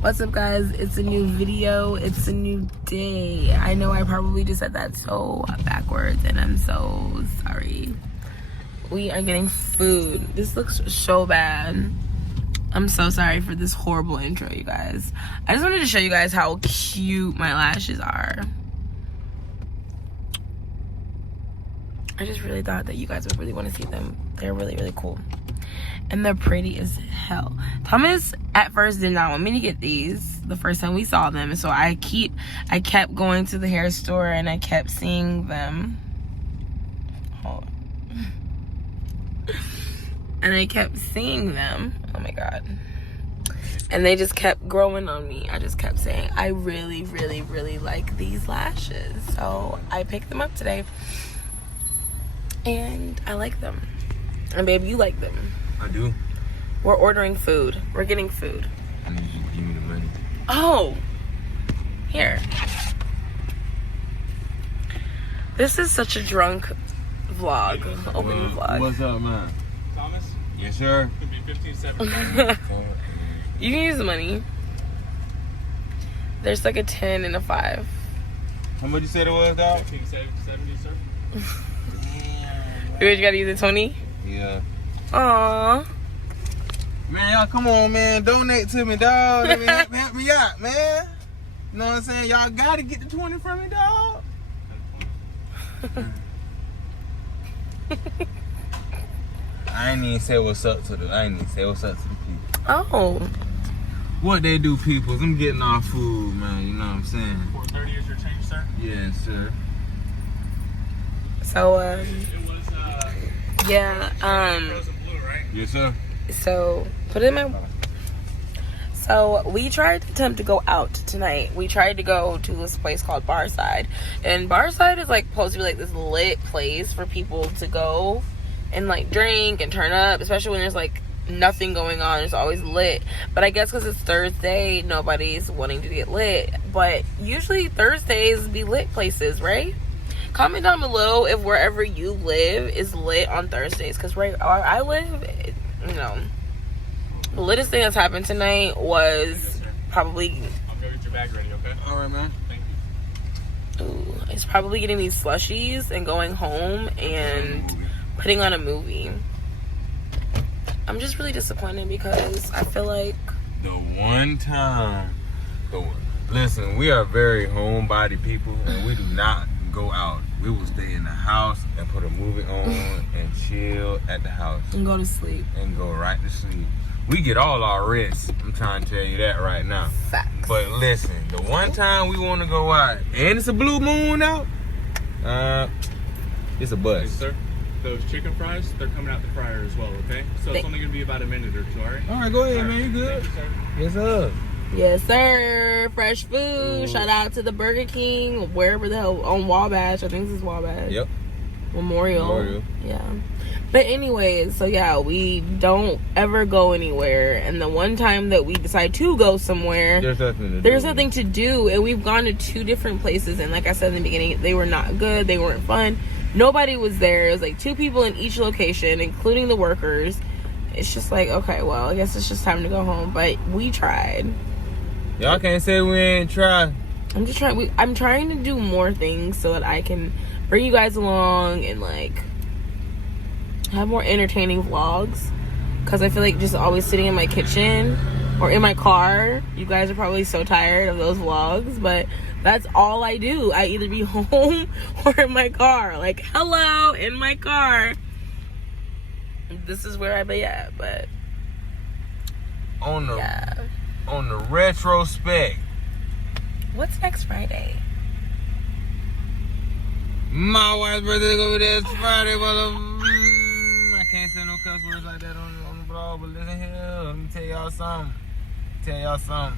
What's up, guys? It's a new video. It's a new day. I know I probably just said that so backwards, and I'm so sorry. We are getting food. This looks so bad. I'm so sorry for this horrible intro, you guys. I just wanted to show you guys how cute my lashes are. I just really thought that you guys would really want to see them. They're really, really cool. And they're pretty as hell. Thomas at first did not want me to get these the first time we saw them. And so I kept going to the hair store and I kept seeing them. Hold on. And I kept seeing them. Oh my God. And they just kept growing on me. I just kept saying, I really, really, really like these lashes. So I picked them up today. And I like them. And babe, you like them. I do. We're ordering food. We're getting food. I need you to give me the money. Oh. Here. This is such a drunk vlog. Open the vlog. What's up, man? Thomas? Yes, sir. Could be 15.75. You can use the money. There's like a 10 and a 5. How much you said it was, dog? 15.70, sir. You gotta use a 20? Yeah. Aww. Man, y'all come on, man. Donate to me, dog. Let me help me out, man. You know what I'm saying? Y'all gotta get the 20 from me, dog. I ain't even say what's up to the people. Oh. What they do, people? I'm getting our food, man. You know what I'm saying? 4.30 is your change, sir? Yes, sir. So, It was, yeah, frozen blue, right? Yes, sir. so, put it in my... So, we tried to attempt to go out tonight. We tried to go to this place called Barside. And Barside is, like, supposed to be, like, this lit place for people to go and, like, drink and turn up. Especially when there's, like, nothing going on. It's always lit. But I guess because it's Thursday, nobody's wanting to get lit. But usually Thursdays be lit places, right? Comment down below if wherever you live is lit on Thursdays. Because where I live, you know, the littest thing that's happened tonight was probably... I'll go get your bag ready, okay? All right, man. Thank you. Ooh, it's probably getting these slushies and going home and putting on a movie. I'm just really disappointed because I feel like... The one time... Listen, we are very homebody people, and we do not go out. We will stay in the house and put a movie on and chill at the house. And go to sleep. And go right to sleep. We get all our rest. I'm trying to tell you that right now. Facts. But listen, the one time we want to go out, and it's a blue moon out, it's a Hey, bus. sir, those chicken fries, they're coming out the fryer as well, okay? So it's only going to be about a minute or two, all right? All right, go ahead, All right. man. You good? Thank you, sir. Yes, sir. Yes, sir. Fresh food. Ooh. Shout out to the Burger King, wherever the hell, on Wabash. I think this is Wabash. Yep. Memorial. Yeah. But anyways, so yeah, we don't ever go anywhere. And the one time that we decide to go somewhere, there's nothing to do. And we've gone to 2 different places. And like I said in the beginning, they were not good. They weren't fun. Nobody was there. It was like 2 people in each location, including the workers. It's just like, okay, well, I guess it's just time to go home. But we tried. Y'all can't say we ain't tried. I'm just trying. I'm trying to do more things so that I can bring you guys along and like have more entertaining vlogs. Because I feel like just always sitting in my kitchen or in my car. You guys are probably so tired of those vlogs, but that's all I do. I either be home or in my car. Like, hello, in my car. This is where I be at, but On the yeah. on the retrospect, What's next Friday? my wife's birthday gonna be this Friday, but I can't say no cuss words like that on the vlog. But listen here, let me tell y'all something.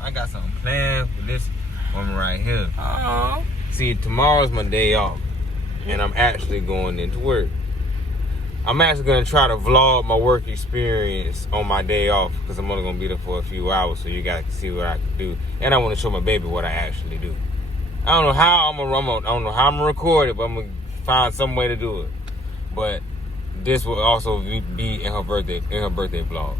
I got something planned for this woman right here. Aww. See, tomorrow's my day off, and I'm actually going into work. I'm actually gonna try to vlog my work experience on my day off because I'm only gonna be there for a few hours, so you guys can see what I can do, and I want to show my baby what I actually do. I don't know how I'm gonna record it, but I'm gonna find some way to do it. But this will also be in her birthday vlog.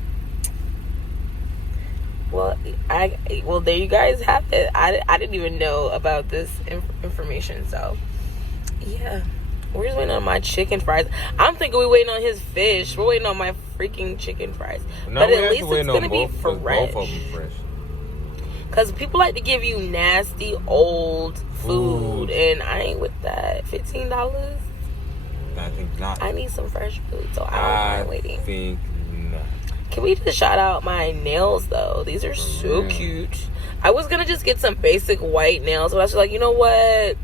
Well, there you guys have it. I didn't even know about this information, so yeah. We're just waiting on my chicken fries. I'm thinking we're waiting on his fish. We're waiting on my freaking chicken fries. No, but we at least actually it's waiting gonna on be both, 'cause fresh. both of them fresh. Cause people like to give you nasty old food, and I ain't with that. $15. I think not. I need some fresh food, so I don't mind waiting. Think not. Can we just shout out my nails though? These are so real. cute. I was gonna just get some basic white nails, but I was like, you know what?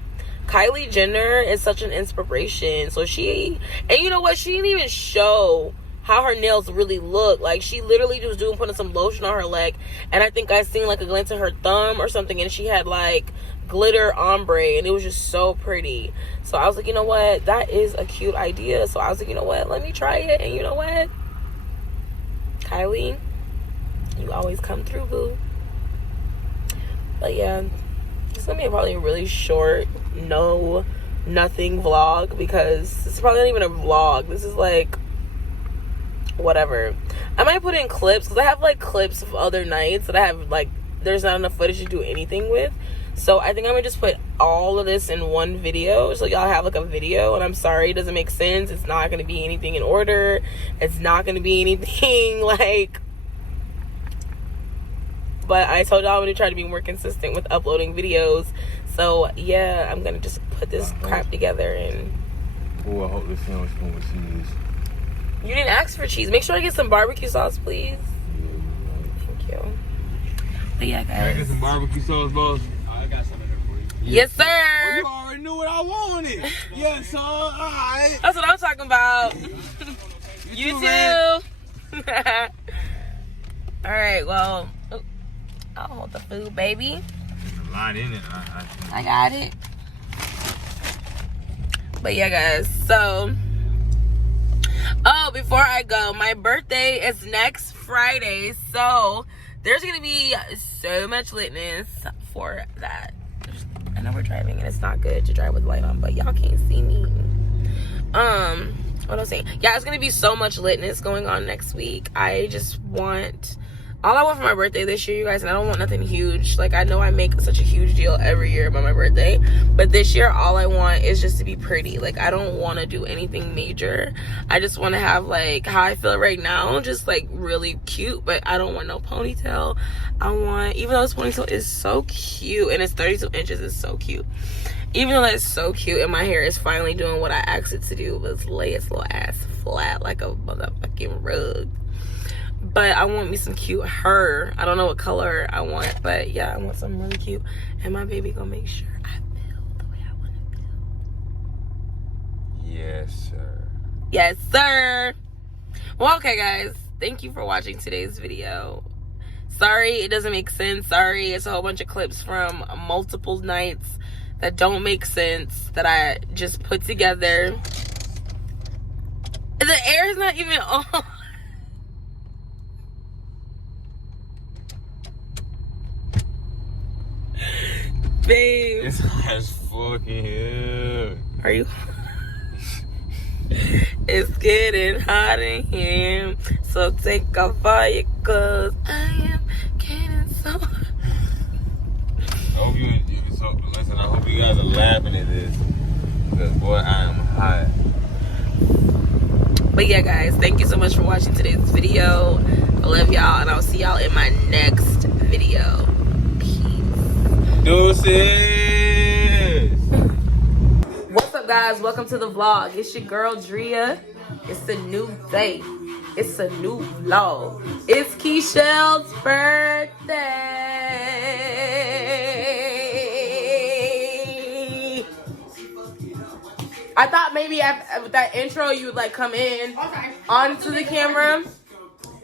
Kylie Jenner is such an inspiration. So and you know what? She didn't even show how her nails really look. Like, she literally was putting some lotion on her leg, and I think I seen like a glint of her thumb or something, and she had like glitter ombre, and it was just so pretty. So I was like, you know what? That is a cute idea. So I was like, you know what? Let me try it. And you know what? Kylie, you always come through, boo. But yeah, it's gonna be probably a really short, nothing vlog, because this is probably not even a vlog. This is like whatever. I might put in clips, because I have like clips of other nights that I have like there's not enough footage to do anything with. So I think I'm gonna just put all of this in one video, so y'all have like a video. And I'm sorry it doesn't make sense. It's not gonna be anything in order. It's not gonna be anything like, but I told y'all I'm gonna try to be more consistent with uploading videos. So yeah, I'm gonna just put this crap together. And Oh, I hope this sandwich comes with cheese. you didn't ask for cheese. Make sure I get some barbecue sauce, please. Thank you. But yeah, Can I get guys. some barbecue sauce, boss? I got some in there for you. Yes, sir. Oh, you already knew what I wanted. Yes, sir. All right. That's what I'm talking about. You too, too. man. All right, well, I'll hold the food, baby. There's a lot in it. I got it. But yeah, guys, so before I go, my birthday is next Friday, so there's gonna be so much litness for that. I know we're driving and it's not good to drive with the light on, but y'all can't see me. What I was saying, yeah, it's gonna be so much litness going on next week. All I want for my birthday this year, you guys, and I don't want nothing huge. Like, I know I make such a huge deal every year about my birthday, but this year all I want is just to be pretty. Like, I don't want to do anything major. I just want to have like how I feel right now, just like really cute, but I don't want no ponytail. Even though this ponytail is so cute and it's 32 inches, it's so cute. Even though that's so cute and my hair is finally doing what I asked it to do, let's lay its little ass flat like a motherfucking rug. But I want me some cute hair. I don't know what color I want, but yeah, I want something really cute. And my baby gonna make sure I feel the way I want to feel. Yes, sir. Yes, sir. Well, okay, guys. Thank you for watching today's video. Sorry it doesn't make sense. Sorry it's a whole bunch of clips from multiple nights that don't make sense that I just put together. The air is not even on. Babe. It's hot as fucking hell. Are you? It's getting hot in here, so take off all your clothes. I am getting so. I hope you guys are laughing at this, because boy, I am hot. But yeah, guys, thank you so much for watching today's video. I love y'all, and I'll see y'all in my next video. Deuces! What's up, guys? Welcome to the vlog. It's your girl Drea. It's a new day. It's a new vlog. It's Keisha's birthday. I thought maybe with that intro you would like come in onto the camera.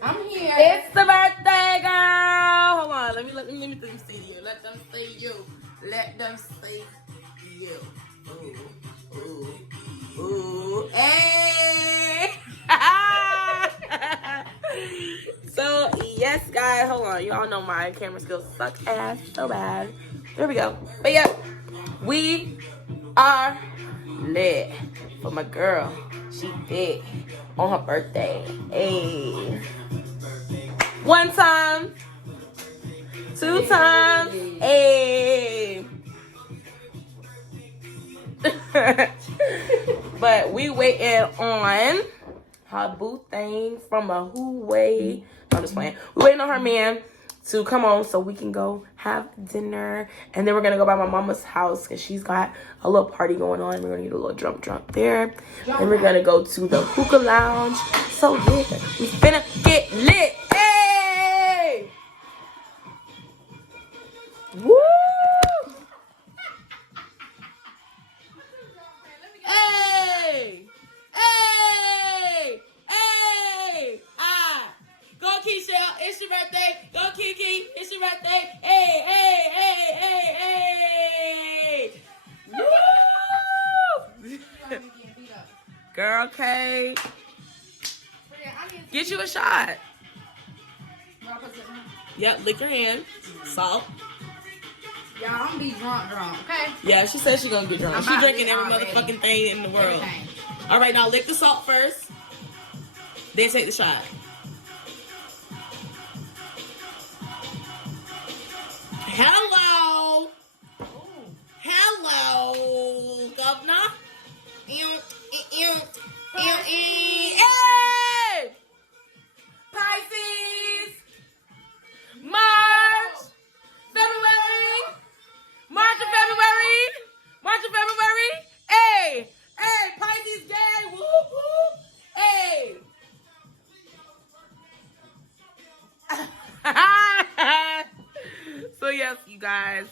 I'm here. It's the birthday girl. Hold on, let me them see you. Let them see you. Let them see you. Ooh, ooh, ooh. Hey. So yes, guys, hold on. Y'all know my camera skills suck ass so bad. There we go. But yeah, we are lit for my girl. She did on her birthday. Hey. One time. 2 times. Hey. But we waiting on her boo thing from a Huawei. I'm just playing. We waiting on her man to come on so we can go have dinner. And then we're going to go by my mama's house because she's got a little party going on. We're going to get a little drunk there. And we're going to go to the hookah lounge. So yeah, we finna get lit. Hey! Woo! Hey! Hey! Hey! Ah! Go Keisha, it's your birthday. Go Kiki, it's your birthday. Hey, hey, hey, hey, hey. Woo! Girl, Kate. Get you a shot. Yep, lick your hand. Salt. Y'all, I'm gonna be drunk, okay? Yeah, she said she gonna get drunk. She drinking every motherfucking thing in the world. Everything. All right, now lick the salt first. Then take the shot. Hello. Hello, governor. Hey! Pisces. March. February. March and February. March and February. Hey. Hey, Pisces day. Woo woo. Hey. So yes, you guys,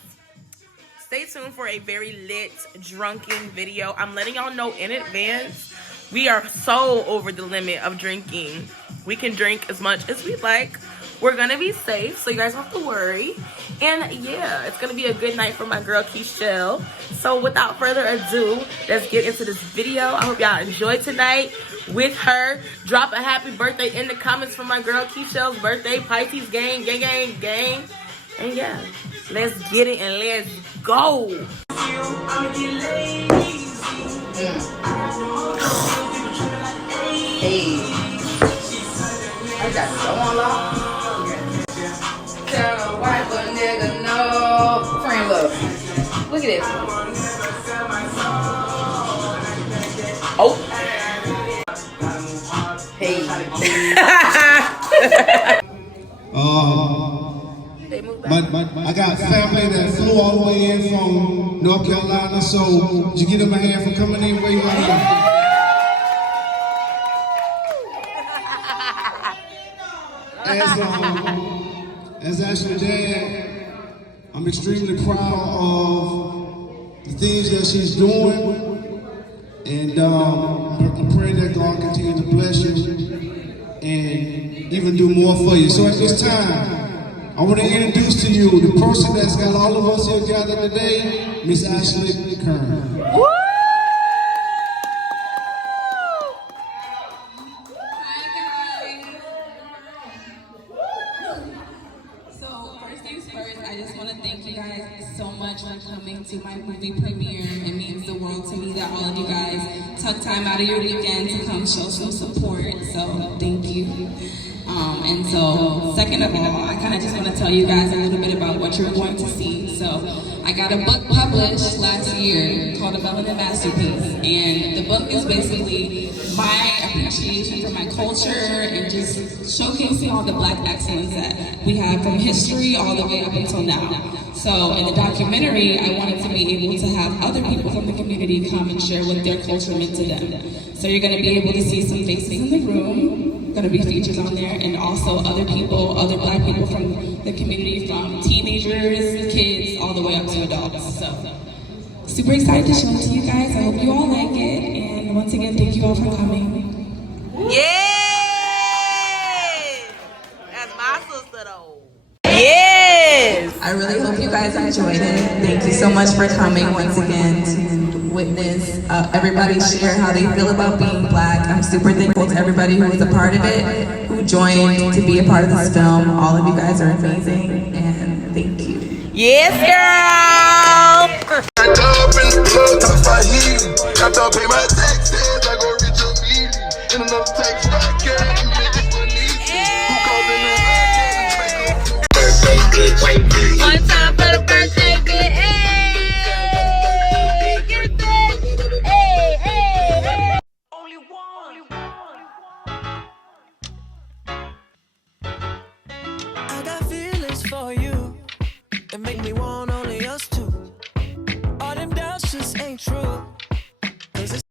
stay tuned for a very lit drunken video. I'm letting y'all know in advance, we are so over the limit of drinking. We can drink as much as we like. We're gonna be safe, so you guys don't have to worry. And yeah, it's gonna be a good night for my girl Keishelle. So without further ado, let's get into this video. I hope y'all enjoyed tonight with her. Drop a happy birthday in the comments for my girl Keishelle's birthday. Pisces gang, gang, gang, gang. And yeah, let's get it and let's go. Hey. I got so on lock. Tell a white little nigga no. Friend love. Look at this. Oh. Hey. I got family that flew all the way in from North Carolina, so did you give them a hand for coming in way right here? As Ashley's dad, I'm extremely proud of the things that she's doing, and I'm praying that God continue to bless you and even do more for you. So at this time, I want to introduce to you the person that's got all of us here gathered today, Miss Ashley Kern. Woo! So first things first, I just want to thank you guys so much for coming to my movie premiere. It means the world to me that all of you guys took time out of your weekend to come show some support. So thank you. And so, second of all, I kind of just want to tell you guys a little bit about what you're going to see. So, I got a book published last year called A Melanin Masterpiece, and the book is basically my appreciation for my culture and just showcasing all the Black excellence that we have from history all the way up until now. So, in the documentary, I wanted to be able to have other people from the community come and share what their culture meant to them. So, you're going to be able to see some faces in the room. Going to be features on there, and also other people, other Black people from the community, from teenagers, kids, all the way up to adults. So, super excited to show it to you guys. I hope you all like it, and once again, thank you all for coming. Yes! That's my sister though. Yes! I really hope you guys enjoyed it. Thank you so much for coming once again to witness everybody share how they feel about being Black. I'm super thankful to everybody who was a part of it, who joined to be a part of this film. All of you guys are amazing, and thank you. Yes, girl! Got up in the club, top my heat. Got to pay my taxes, I go reach a meeting. In another tax bracket.